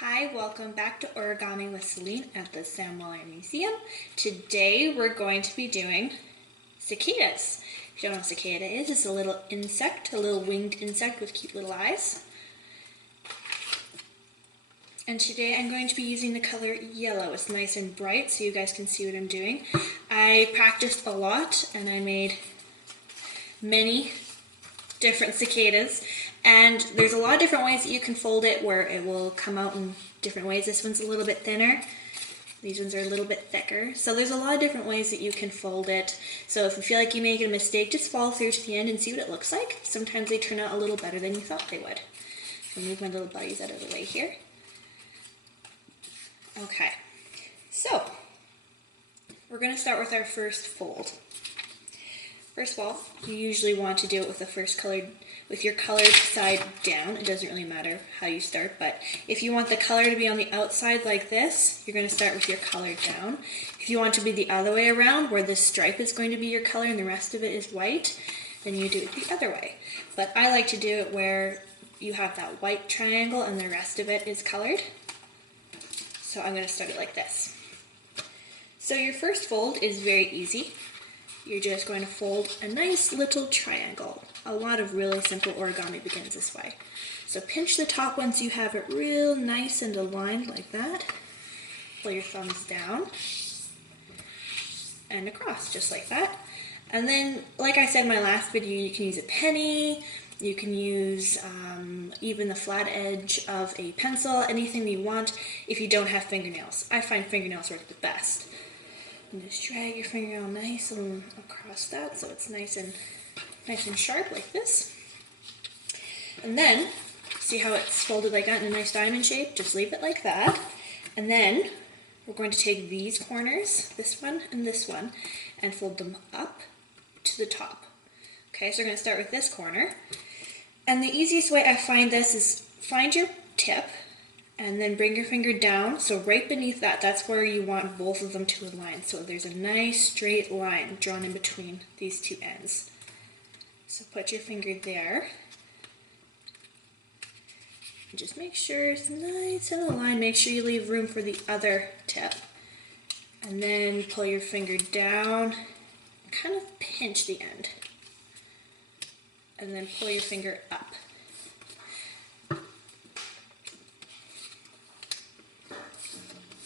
Hi, welcome back to Origami with Celine at the SWM-Museum. Today we're going to be doing cicadas. If you don't know what a cicada is, it's a little insect, a little winged insect with cute little eyes. And today I'm going to be using the color yellow. It's nice and bright so you guys can see what I'm doing. I practiced a lot and I made many different cicadas, and there's a lot of different ways that you can fold it where it will come out in different ways. This one's a little bit thinner, these ones are a little bit thicker, so there's a lot of different ways that you can fold it. So if you feel like you make a mistake, just follow through to the end and see what it looks like. Sometimes they turn out a little better than you thought they would. I'll move my little buddies out of the way here. Okay, so we're going to start with our first fold. First of all, you usually want to do it with your colored side down. It doesn't really matter how you start, but if you want the color to be on the outside like this, you're going to start with your color down. If you want it to be the other way around, where this stripe is going to be your color and the rest of it is white, then you do it the other way. But I like to do it where you have that white triangle and the rest of it is colored. So I'm going to start it like this. So your first fold is very easy. You're just going to fold a nice little triangle. A lot of really simple origami begins this way. So pinch the top once you have it real nice and aligned like that. Pull your thumbs down and across just like that. And then, like I said in my last video, you can use a penny, you can use even the flat edge of a pencil, anything you want if you don't have fingernails. I find fingernails work the best. And just drag your fingernail nice and across that so it's nice and sharp like this. And then, see how it's folded like that in a nice diamond shape? Just leave it like that. And then we're going to take these corners, this one and this one, and fold them up to the top. Okay, so we're going to start with this corner. And the easiest way I find this is find your tip and then bring your finger down. So right beneath that, that's where you want both of them to align. So there's a nice straight line drawn in between these two ends. So put your finger there. And just make sure it's nice and aligned. Make sure you leave room for the other tip. And then pull your finger down and kind of pinch the end. And then pull your finger up.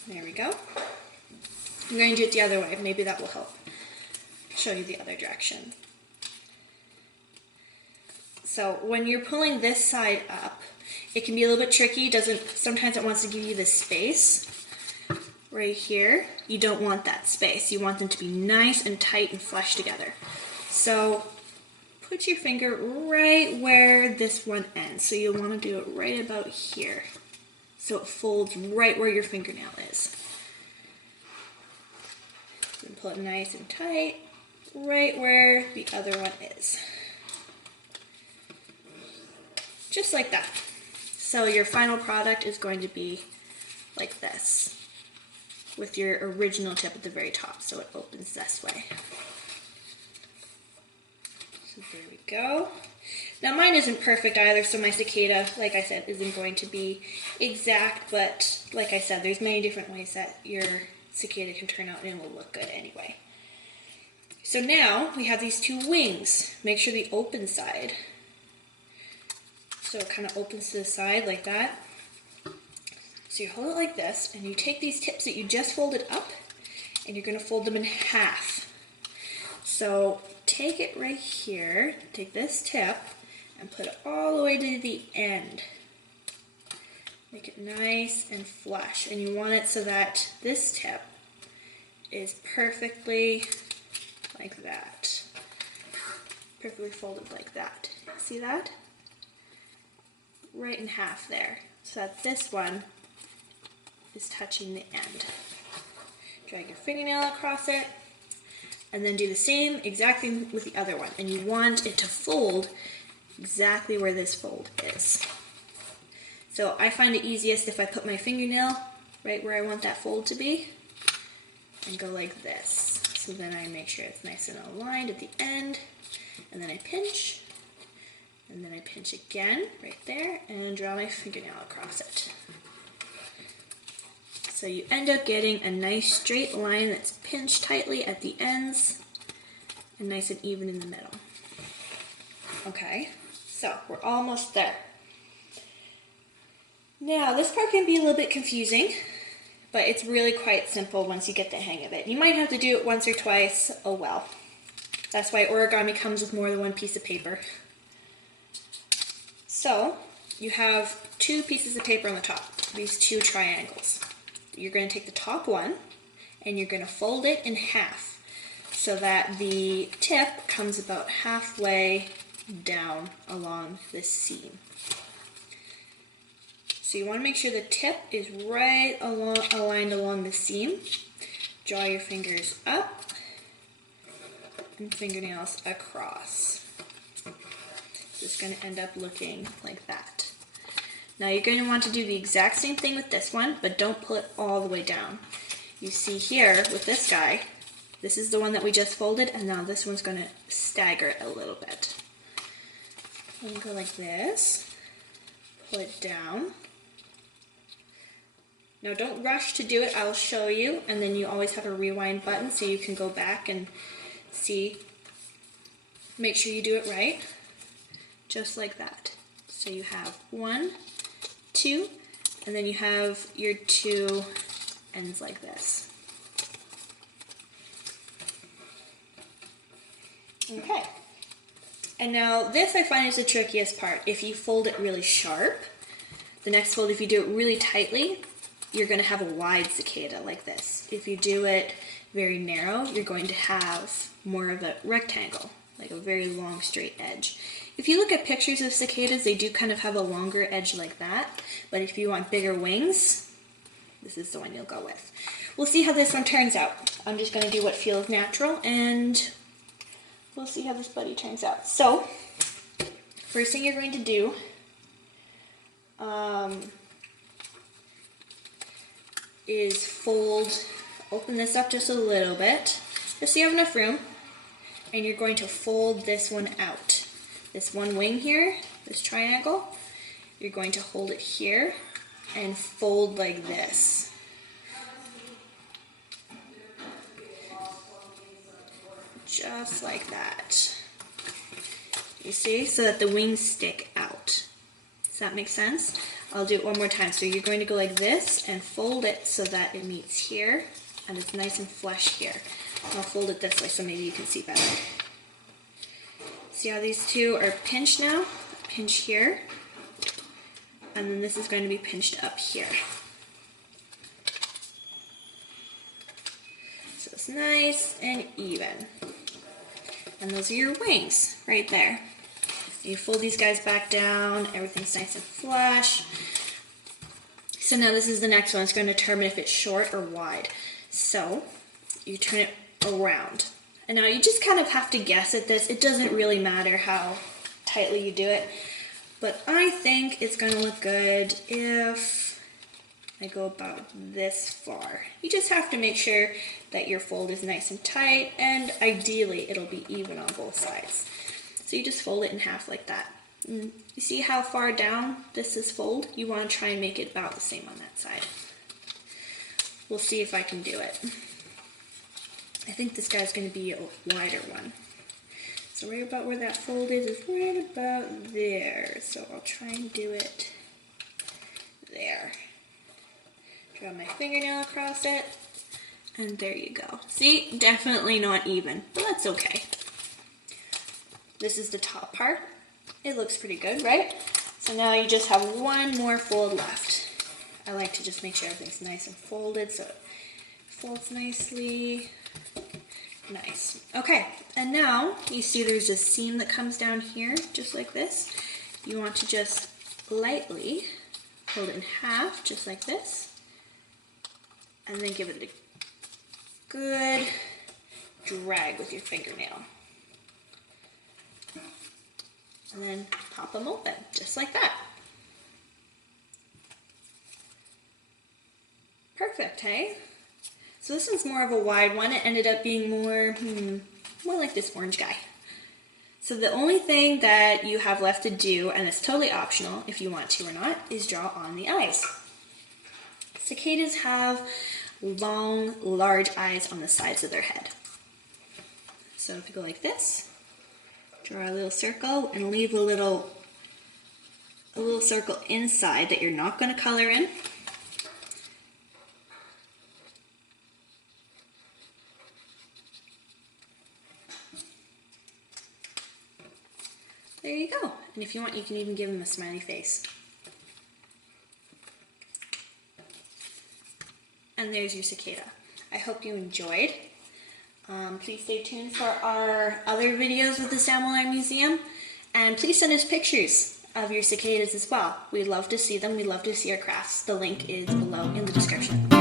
There we go. I'm going to do it the other way. Maybe that will help show you the other direction. So when you're pulling this side up, it can be a little bit tricky. Sometimes it wants to give you this space right here. You don't want that space. You want them to be nice and tight and flush together. So put your finger right where this one ends. So you'll want to do it right about here. So it folds right where your fingernail is. And pull it nice and tight, right where the other one is. Just like that. So your final product is going to be like this, with your original tip at the very top, so it opens this way. So there we go. Now mine isn't perfect either, so my cicada, like I said, isn't going to be exact, but like I said, there's many different ways that your cicada can turn out and it will look good anyway. So now we have these two wings. Make sure the open side, so it kind of opens to the side like that. So you hold it like this, and you take these tips that you just folded up, and you're going to fold them in half. So take it right here, take this tip, and put it all the way to the end. Make it nice and flush, and you want it so that this tip is perfectly like that. Perfectly folded like that. See that? Right in half there, so that this one is touching the end. Drag your fingernail across it, and then do the same exact thing with the other one. And you want it to fold exactly where this fold is. So I find it easiest if I put my fingernail right where I want that fold to be and go like this. So then I make sure it's nice and aligned at the end, and then I pinch And then I pinch again right there and draw my fingernail across it. So you end up getting a nice straight line that's pinched tightly at the ends and nice and even in the middle. Okay, so we're almost there. Now this part can be a little bit confusing, but it's really quite simple once you get the hang of it. You might have to do it once or twice, oh well. That's why origami comes with more than one piece of paper. So you have two pieces of paper on the top, these two triangles. You're going to take the top one and you're going to fold it in half so that the tip comes about halfway down along this seam. So you want to make sure the tip is right aligned along the seam. Draw your fingers up and fingernails across. So it's going to end up looking like that. Now you're going to want to do the exact same thing with this one, but don't pull it all the way down. You see here with this guy, this is the one that we just folded, and now this one's going to stagger it a little bit. I'm going to go like this, pull it down. Now don't rush to do it, I'll show you, and then you always have a rewind button so you can go back and see, make sure you do it right, just like that. So you have 1, 2, and then you have your two ends like this. Okay. And now this I find is the trickiest part. If you fold it really sharp, the next fold, if you do it really tightly, you're going to have a wide cicada like this. If you do it very narrow, you're going to have more of a rectangle, like a very long straight edge. If you look at pictures of cicadas, they do kind of have a longer edge like that, but if you want bigger wings, this is the one you'll go with. We'll see how this one turns out. I'm just going to do what feels natural, and we'll see how this buddy turns out. So, first thing you're going to do is open this up just a little bit, just so you have enough room, and you're going to fold this one out. This one wing here, this triangle, you're going to hold it here and fold like this. Just like that. You see? So that the wings stick out. Does that make sense? I'll do it one more time. So you're going to go like this and fold it so that it meets here and it's nice and flush here. I'll fold it this way so maybe you can see better. See how these two are pinched now? Pinch here. And then this is going to be pinched up here. So it's nice and even. And those are your wings right there. You fold these guys back down, everything's nice and flush. So now this is the next one. It's going to determine if it's short or wide. So you turn it around. And now you just kind of have to guess at this. It doesn't really matter how tightly you do it. But I think it's going to look good if I go about this far. You just have to make sure that your fold is nice and tight, and ideally it'll be even on both sides. So you just fold it in half like that. And you see how far down this is fold? You want to try and make it about the same on that side. We'll see if I can do it. I think this guy's going to be a wider one. So right about where that fold is right about there. So I'll try and do it there. Draw my fingernail across it, and there you go. See, definitely not even, but that's okay. This is the top part. It looks pretty good, right? So now you just have one more fold left. I like to just make sure everything's nice and folded so it folds nicely. Nice. Okay, and now you see there's a seam that comes down here, just like this. You want to just lightly fold it in half, just like this, and then give it a good drag with your fingernail. And then pop them open, just like that. Perfect, hey? So this one's more of a wide one. It ended up being more like this orange guy. So the only thing that you have left to do, and it's totally optional if you want to or not, is draw on the eyes. Cicadas have long, large eyes on the sides of their head. So if you go like this, draw a little circle and leave a little circle inside that you're not going to color in. There you go. And if you want, you can even give them a smiley face. And there's your cicada. I hope you enjoyed. Please stay tuned for our other videos with the SWM Museum. And please send us pictures of your cicadas as well. We'd love to see them. We'd love to see your crafts. The link is below in the description.